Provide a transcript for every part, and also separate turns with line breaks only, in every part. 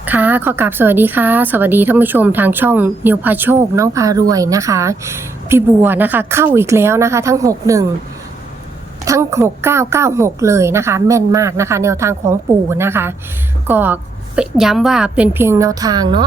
ค่ะขอกราบสวัสดีค่ะสวัสดีท่านผู้ชมทางช่องนิวพาโชคน้องพารวยนะคะพี่บัวนะคะเข้าอีกแล้วนะคะทั้ง61ทั้ง6996เลยนะคะแม่นมากนะคะแนวทางของปู่นะคะก็ย้ำว่าเป็นเพียงแนวทางเนาะ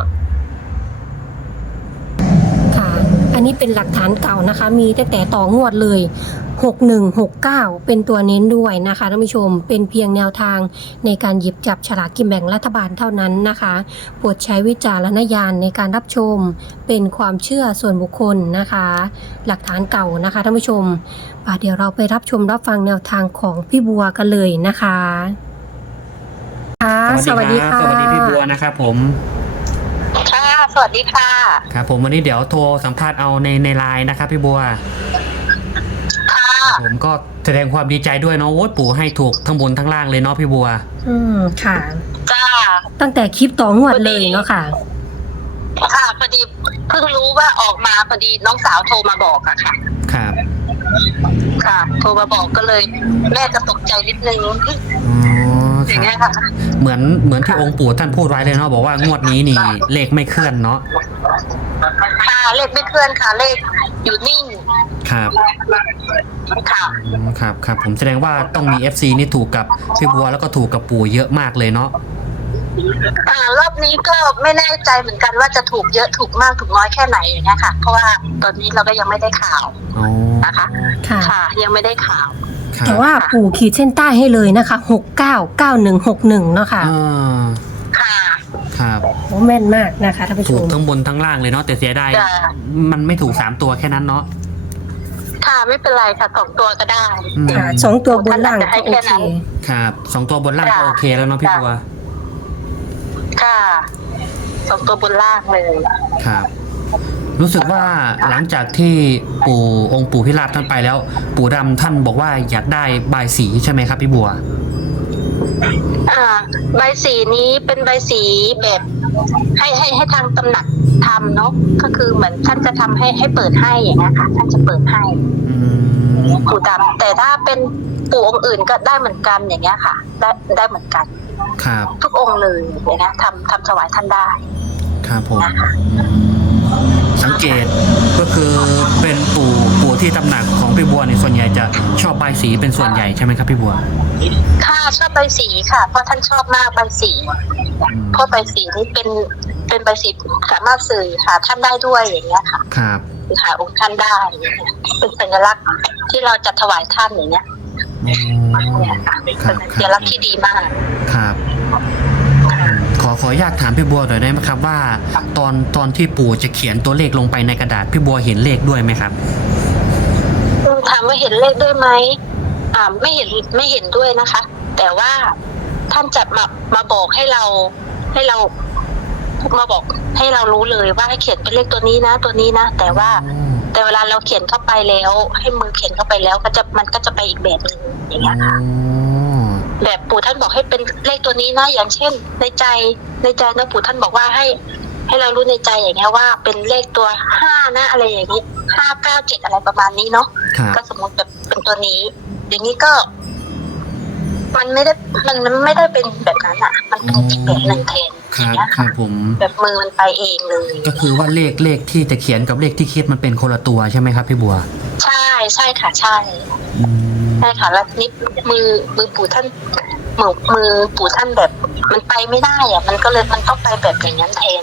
ค่ะอันนี้เป็นหลักฐานเก่านะคะมีตั้งแต่ต่องวดเลย6169เป็นตัวเน้นด้วยนะคะท่านผู้ชมเป็นเพียงแนวทางในการหยิบจับฉลากกินแบ่งรัฐบาลเท่านั้นนะคะโปรดใช้วิจารณญาณในการรับชมเป็นความเชื่อส่วนบุคคลนะคะหลักฐานเก่านะคะท่านผู้ชมเดี๋ยวเราไปรับชมรับฟังแนวทางของพี่บัวกันเลยนะคะค่ะสวัสดีค่ะ
สวัสดีพี่บัวนะครับผม
ค่ะสวัสดีค่ะ
ครับผมวันนี้เดี๋ยวโทรสัมภาษณ์เอาในไลน์นะครับพี่บัว
ค่ะ
ผมก็แสดงความดีใจด้วยเนาะโอ้ปู่ให้ถูกทั้งบนทั้งล่างเลยเนาะพี่บัว
ค่ะ
จ้า
ตั้งแต่คลิปต่องวดเลยเนาะค่ะ
ค่ะพอดีเพิ่งรู้ว่าออกมาพอดีน้องสาวโทรมาบอกอะค่ะ
ครับ
ค่ะโทรมาบอกก็เลยแม่จะตกใจนิดนึง
อ๋อ
อย่างเงี้ย
ครับ
ค่ะ
เหมือนที่องค์ปู่ท่านพูดไว้เลยเนาะบอกว่างวดนี้นี่เลขไม่เคลื่อนเนาะ
ค่ะเลขไม่เคลื่อนค่ะเลขอยู่นิ่ง
ครับ
ค่ะ
ครับผมแสดงว่าต้องมี FC นี่ถูกกับพี่บัวแล้วก็ถูกกับปู่เยอะมากเลยเนาะ
รอบนี้ก็ไม่แน่ใจเหมือนกันว่าจะถูกเยอะถูกมากถูกน้อยแค่ไหนอย่างเงี้ยค่ะเพราะว่าตอนนี้เราก็ยังไม่ได้ข่าวนะคะค่ะยังไม่ได้ข่าว
แต่ว่าปู่ขีดเส้นใต้ให้เลยนะคะ699161เนาะค่ะ
ค่ะ
ครับ
โอ้แม่นมากนะคะท่านผู้ชม
ถูกทั้งบนทั้งล่างเลยเนาะแต่เสียดายมันไม่ถูก3ตัวแค่นั้นเนาะ
ค่ะไม่เป็นไรค่ะ2ตัวก็ได้
ค่ะ2ตัวบนล่างก็โอเค
ครับ2ตัวบนล่างก็โอเคแล้วเนาะพี่บัว
ค่ะ2ตัวบนล่างเลย
ครับรู้สึกว่าหลังจากที่องค์ปู่พิราบท่านไปแล้วปู่ดำท่านบอกว่าอยากได้บายสีใช่ไหมครับพี่บัว
ใบสีนี้เป็นใบสีแบบให้ทางตำหนักทำเนาะก็คือเหมือนท่านจะทำให้เปิดให้อย่างเงี้ยค่ะท่านจะเปิดให้ปู่ดำแต่ถ้าเป็นปู่องค์อื่นก็ได้เหมือนกันอย่างเงี้ยค่ะได้เหมือนกัน
ครับ
ทุกองค์เลยอย่างเงี้ยทำถวายท่านได้
ครับผมสังเกตก็คือเป็นปู่ที่ตำหนักของพี่บัวในส่วนใหญ่จะชอบใบสีเป็นส่วนใหญ่ใช่ไหมครับพี่บัว
ค่ะชอบใบสีค่ะเพราะท่านชอบมากใบสีเพราะใบสีนี้เป็นใบสีสามารถสื่อหาท่านได้ด้วยอย่างเงี้ยค่ะ
ครับ
หาองค์ท่านได้เป็นสัญลักษณ์ที่เราจะถวายท่านอย่างเงี้ยเป็นสัญลักษณ์ที่ดีมาก
ครับขออนุญาตถามพี่บัวหน่อยได้ไหมครับว่าตอนที่ปู่จะเขียนตัวเลขลงไปในกระดาษพี่บัวเห็นเลขด้วยไหมครับ
ถามว่าเห็นเลขด้วยไหมไม่เห็นด้วยนะคะแต่ว่าท่านจะมาบอกให้เรามาบอกให้เรารู้เลยว่าให้เขียนเป็นเลขตัวนี้นะตัวนี้นะแต่เวลาเราเขียนเข้าไปแล้วให้มือเขียนเข้าไปแล้วมันก็จะไปอีกแบบนึงอย่างเงี้ยค่ะแบบปู่ท่านบอกให้เป็นเลขตัวนี้นะอย่างเช่นในใจนะปู่ท่านบอกว่าให้เรารู้ในใจอย่างเงี้ยว่าเป็นเลขตัว5นะอะไรอย่างนี้597อะไรประมาณนี้เนาะก็สมมติแบบเป็นตัวนี้อย่างนี้ก็มันไม่ได้เป็นแบบนั้นอ่ะมันเป็นอีกแบบนึงแทน
ครับผม
แบบมือมันไปเองเลย
ก็คือว่าเลขที่จะเขียนกับเลขที่คิดมันเป็นคนละตัวใช่ไหมครับพี่บัว
ใช่ค่ะใช่ค่ะแล้วนี่มือปู่ท่านมือปู่ท่านแบบมันไปไม่ได้อ่ะมันก็เลยมันต้องไปแบบอย่างนั้นแทน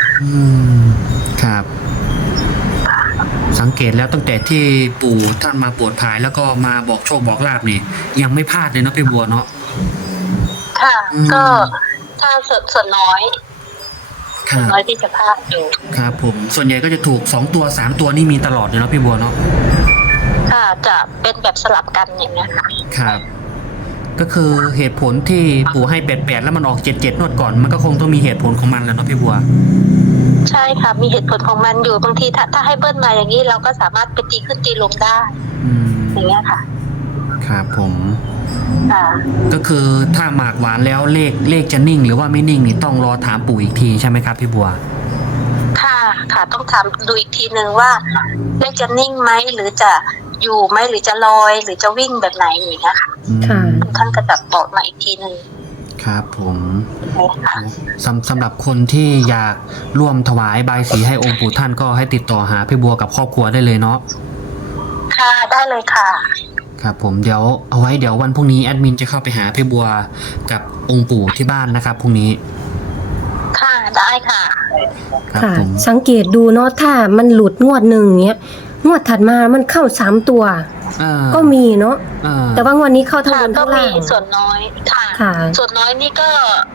ครับสังเกตแล้วตั้งแต่ที่ปู่ท่านมาโปรดภายแล้วก็มาบอกโชคบอกลาภนี่ยังไม่พลาดเลยเนาะพี่บัวเนาะ
ค่ะก็ถ้าส่วนน้อยที่จะพลาดอยู่
ครับผมส่วนใหญ่ก็จะถูก2ตัว3ตัวนี่มีตลอดเลยเนาะพี่บัวเนาะ
ค่ะจะเป็นแบบสลับกันอย่างเงี้ยค่ะ
ครับก็คือเหตุผลที่ปู่ให้88แล้วมันออก77นวดก่อนมันก็คงต้องมีเหตุผลของมันแหละเนาะพี่บัว
ใช่ค่ะมีเหตุผลของมันอยู่บางทีถ้าให้เบิ้ลมาอย่างนี้เราก็สามารถไปตีขึ้นตีลงได้อย่างเงี้ยค่ะ
ครับผมก็คือถ้าหมากหวานแล้วเลขจะนิ่งหรือว่าไม่นิ่งนี่ต้องรอถามปู่อีกทีใช่ไหมครับพี่บัว
ค่ะต้องถามดูอีกทีนึงว่าเลขจะนิ่งไหมหรือจะอยู่ไหมหรือจะลอยหรือจะวิ่งแบบไหนอย่างเงี้ยค่ะท่านก็จะบอกมาอีกทีนึง
ครับผมสำหรับคนที่อยากร่วมถวายบายสีให้องค์ปู่ท่านก็ให้ติดต่อหาพี่บัวกับครอบครัวได้เลยเนาะ
ค่ะได้เลยค่ะ
ครับผมเดี๋ยวเอาไว้เดี๋ยววันพรุ่งนี้แอดมินจะเข้าไปหาพี่บัวกับองค์ปู่ที่บ้านนะครับพรุ่งนี้
ค่ะได้ค่ะ
ครับ
ค่ะ
ผม
สังเกตดูเนาะถ้ามันหลุดงวดหนึ่งเนี้ยงวดถัดมามันเข้า3 ตัว ก็มีเนาะแต่ว่างวดนี้เข้าทั้ง
ค่ะ
บน
ก็
ทั้ง
มี
ล่าง
ส่วนน้อยค่ะ
ค่ะ
ส่วนน้อยนี่ก็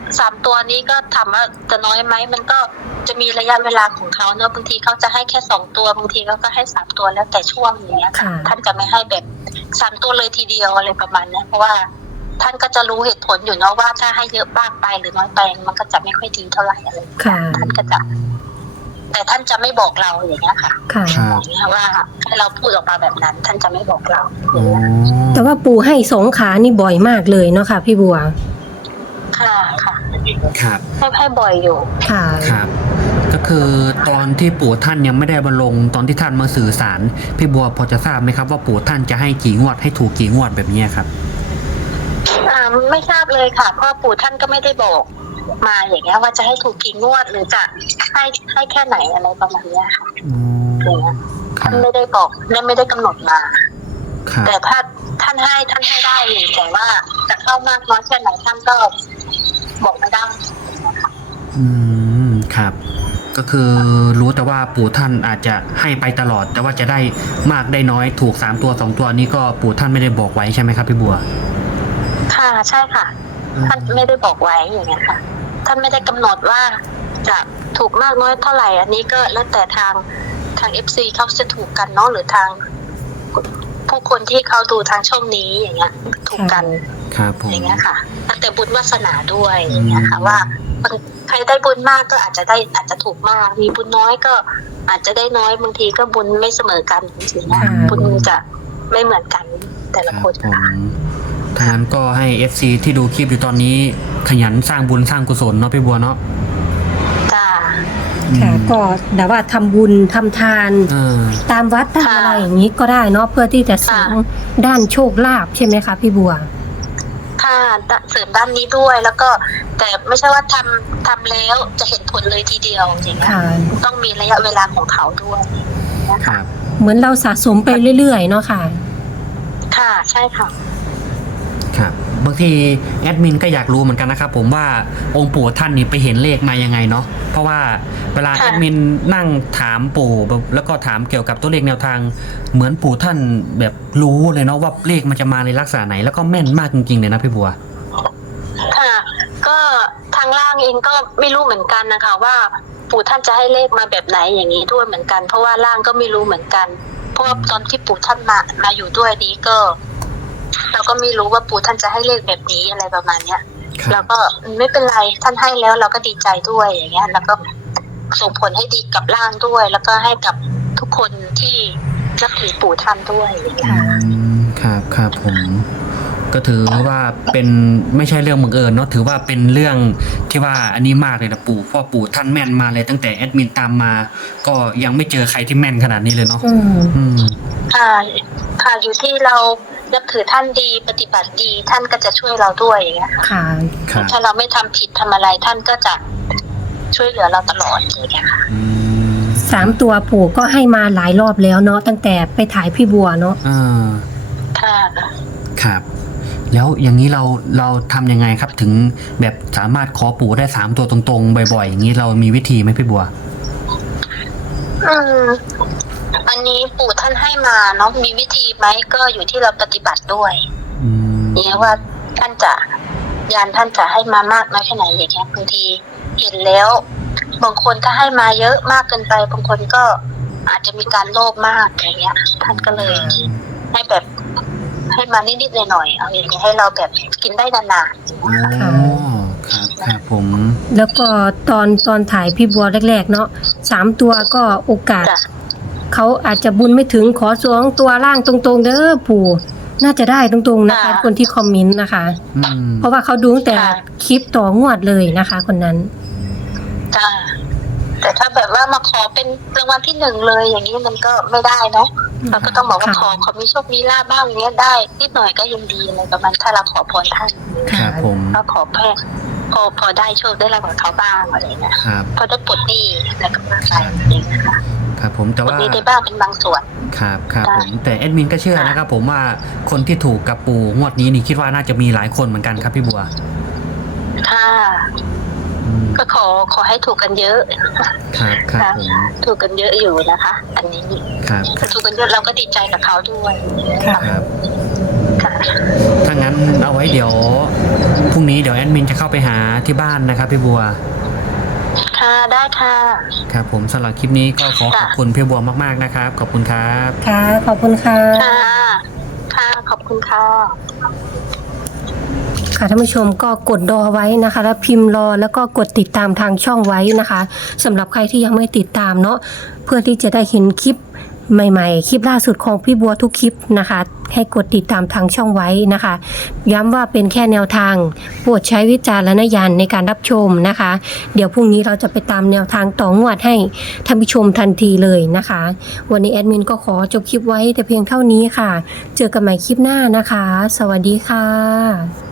3 ตัวนี้ก็ถามว่าจะน้อยไหมมันก็จะมีระยะเวลาของเขาเนอะบางทีเขาจะให้แค่2 ตัวบางทีเขาก็ให้3 ตัวแล้วแต่ช่วงอย่างเงี้ยค่ะ
ค่ะ
ท่านจะไม่ให้แบบ3 ตัวเลยทีเดียวอะไรประมาณเนี้ยเพราะว่าท่านก็จะรู้เหตุผลอยู่เนาะว่าถ้าให้เยอะมากไปหรือน้อยไปมันก็จะไม่ค่อยดีเท่าไหร่อะไรอย่างเงี้ย
ค่ะ
ท่านก็จะ แต่ท่านจะไม่บอกเราอย่างเงี้ยค่ะ
ค่ะ
ครับ
อย่างเงี้ยว่าให้เราพูดออกมาแบบนั้น ท่านจะไม่บอกเรา
อ๋อ
แต่ว่าปู่ให้2 ขานี่บ่อยมากเลยเนาะค่ะพี่บัว
ค่ะค่ะ
ครับ
ให้บ่อยอยู่
ค่ะ
ครับ ก็คือตอนที่ปู่ท่านยังไม่ได้บรรลงตอนที่ท่านมาสื่อสารพี่บัวพอจะทราบไหมครับว่าปู่ท่านจะให้กี่งวดให้ถูกกี่งวดแบบนี้ครับ
ไม่ทราบเลยค่ะเพราะปู่ท่านก็ไม่ได้บอกมาอย่างเงี้ยว่าจะให้ถูกกี่งวดหรือจะให้แค่ไหนอะไรประมาณเนี้ยค่ะ
อ๋
อย่างเงี้
อย ครั
ท่าน
บ
ไม่ได้บอกไม่ได้กำหนดมา
ครับ
แต่ถ้าท่านให้ได้อยู่แต่ว่าจะเข้ามากน้อยแค่ไหนท่านก็บอกไม่ได้
อืมครับ ก็คือรู้แต่ว่าปู่ท่านอาจจะให้ไปตลอด แต่ว่าจะได้มากได้น้อยถูก3 ตัว2 ตัวนี้ก็ปู่ท่านไม่ได้บอกไว้ใช่ไหมครับพี่บัว
ค่ะใช่ค่ะ ท่านไม่ได้บอกไว้อย่างเงี้ยค่ะ ท่านไม่ได้กำหนดว่าจะถูกมากน้อยเท่าไหร่อันนี้ก็แล้วแต่ทางFC เขาจะถูกกันเนาะหรือทางผู้คนที่เขาดูทางช่องนี้อย่างเงี้ย ถูกกัน
ครับผม
อย่างเงี้ยค่ะแล้วแต่บุญวาสนาด้วยอย่างเงี้ยค่ะ ว่าคนใครได้บุญมากก็อาจจะถูกมาก มีบุญน้อยก็อาจจะได้น้อยบางทีก็บุญไม่เสมอกันจริงๆนะ
ค่ะ
บุญจะไม่เหมือนกันแต่ละคน
ครับผ
ค่ะ
มทางนั้นก็ให้ FC ที่ดูคลิปอยู่ตอนนี้ขยันสร้างบุญสร้างกุศลเนาะพี่บัวเนาะ
จ้า
ค่ะก็แบบว่าทำบุญทำทาน
เออ
ตามวัดตาม
ค่ะ
อะไรอย่างนี้ก็ได้เนาะเพื่อที่จะเสริมด้านโชคลาภใช่ไหมคะพี่บัว
ค่ะเสริมด้านนี้ด้วยแล้วก็แต่ไม่ใช่ว่าทำแล้วจะเห็นผลเลยทีเดียวอย่างเงี้ย
ค่ะ
ต้องมีระยะเวลาของเขาด้วยนะ
ค
คะ
รับ
เหมือนเราสะสมไปเรื่อยๆเนาะค่ะ
ค่ะใช่ค่ะ
ครับบางทีแอดมินก็อยากรู้เหมือนกันนะครับผมว่าองค์ปู่ท่านนี่ไปเห็นเลขมายังไงเนาะเพราะว่าเวลา
ค่ะ
แอดมินนั่งถามปู่แบบแล้วก็ถามเกี่ยวกับตัวเลขแนวทาง เหมือนปู่ท่านแบบรู้เลยเนาะว่าเลขมันจะมาในลักษณะไหนแล้วก็แม่นมากจริงๆเลยนะพี่บัว
ค่ะ ก็ทางล่างเองก็ไม่รู้เหมือนกันนะคะว่าปู่ท่านจะให้เลขมาแบบไหนอย่างนี้ด้วยเหมือนกัน เพราะว่าล่างก็ไม่รู้เหมือนกัน เพราะว่าตอนที่ปู่ท่านมาอยู่ด้วยนี้ก็ เราก็ไม่รู้ว่าปู่ท่านจะให้เลขแบบนี้อะไรประมาณเนี้ย
ครับ
แล้วก็ไม่เป็นไรท่านให้แล้วเราก็ดีใจด้วยอย่างเงี้ย แล้วก็ส่งผลให้ดีกับร่างด้วย แล้วก็ให้กับทุกคนที่นับถือปู่ท่านด้วยอย่างเงี้ย
ครับครับผม ก็ถือว่าเป็นไม่ใช่เรื่องบังเอิญเนาะถือว่าเป็นเรื่องที่ว่าอันนี้มากเลยนะปู่เพราะปู่ท่านแม่นมาเลยตั้งแต่แอดมินตามมา ก็ยังไม่เจอใครที่แม่นขนาดนี้เลยเนาะ
อืม
อืม
ค่ะค่ะอยู่ที่เรานับถือท่านดีปฏิบัติดีท่านก็จะช่วยเราด้วยอย่างเงี้ยค่ะ
ค่ะ
ครับ
ถ้าเราไม่ทำผิดทำอะไรท่านก็จะช่วยเหลือเราตลอดอย่างเงี้ยค่ะ
อืม
3 ตัวปู่ก็ให้มาหลายรอบแล้วเนาะตั้งแต่ไปถ่ายพี่บัวเนาะ
อ่า
ค่ะ
ครับ แล้วอย่างนี้เราทำยังไงครับถึงแบบสามารถขอปู่ได้3 ตัวตรงๆบ่อยๆอย่างนี้เรามีวิธีไหมพี่บัว
อันนี้ปู่ท่านให้มาเนาะมีวิธีไหมก็อยู่ที่เราปฏิบัติด้วย
อืม
เนี่ยว่าท่านจะท่านจะให้มามากน้อยแค่ไหนอย่างเงี้ยบางทีเห็นแล้ว บางคนก็ให้มาเยอะมากเกินไปบางคนก็อาจจะมีการโลภมากอย่างเงี้ย ท่านก็เลยให้แบบให้มานิดๆหน่อยๆเอาอย่างเงี้ยให้เราแบบกินได้นาน
อ๋อครับผม
แล้วก็ตอนถ่ายพี่บัวแรกๆเนาะ3 ตัวก็โอกาส
ๆจ้ะ
เขาอาจจะบุญไม่ถึงขอ2 ตัวล่างตรงๆเด้อปู่น่าจะได้ตรงๆนะคะ คนที่คอมเมนต์นะคะ
อืม
เพราะว่าเขาดูตั้งแต่คลิปต่องวดเลยนะคะ คนนั้น
จ้ะแต่ถ้าแบบว่ามาขอเป็นรางวัลที่ 1เลยอย่างนี้มันก็ไม่ได้เนาะเราก็ต้องบอกว่า
ค่ะ
ขอมีโชคมีลาภบ้างเนี้ยได้นิดหน่อยก็ยังดีอะไรประมาณถ้าเราขอพรท่าน
ครับผม
ก็ขอแค่พอได้โชคได้ลาภของเขาบ้างอะไรเงี้ย
ครับ
พอได้ปลดหนี้แล้วก็มาไปอย่างเงี้ยค่ะ
ครับผมแต่
ปลด
ว่า
หนี้ได้บ้างเป็นบางส่วน
ครับครับ
ได้
ผมแต่แอดมินก็เชื่อนะครับผมว่าคนที่ถูกกับปู่งวดนี้นี่คิดว่าน่าจะมีหลายคนเหมือนกันครับพี่บัว
ค่ะ
อืม
ก็ขอให้ถูกกันเยอะ
ครับครับผม
ถูกกันเยอะอยู่นะคะ อันนี้
ครับค
ถ้า
รับ
ถูกกันเยอะเราก็ดีใจกับเขาด้วย
ค่ะ
ครับ
ค่ะ
ถ้างั้นเอาไว้เดี๋ยวพรุ่งนี้เดี๋ยวแอดมินจะเข้าไปหาที่บ้านนะครับพี่บัว
ค่ะได้ค่ะ
ครับผมสำหรับคลิปนี้ก็ขอขอบคุณพี่บัวมากๆนะครับขอบคุณครับ
ค่ะ ขอบคุณค่ะ
ค่ะ ค่ะ ขอบคุณค่ะ
ค่ะท่านผู้ชมก็กดรอไว้นะคะ แล้วพิมพ์รอแล้วก็กดติดตามทางช่องไว้นะคะสำหรับใครที่ยังไม่ติดตามเนาะเพื่อที่จะได้เห็นคลิปใหม่ๆ คลิปล่าสุดของพี่บัวทุกคลิปนะคะ ให้กดติดตามทางช่องไว้นะคะ ย้ำว่าเป็นแค่แนวทางโปรดใช้วิจารณญาณในการรับชมนะคะ เดี๋ยวพรุ่งนี้เราจะไปตามแนวทางต่องวดให้ท่านผู้ชมทันทีเลยนะคะ วันนี้แอดมินก็ขอจบคลิปไว้แต่เพียงเท่านี้ค่ะ เจอกันใหม่คลิปหน้านะคะ สวัสดีค่ะ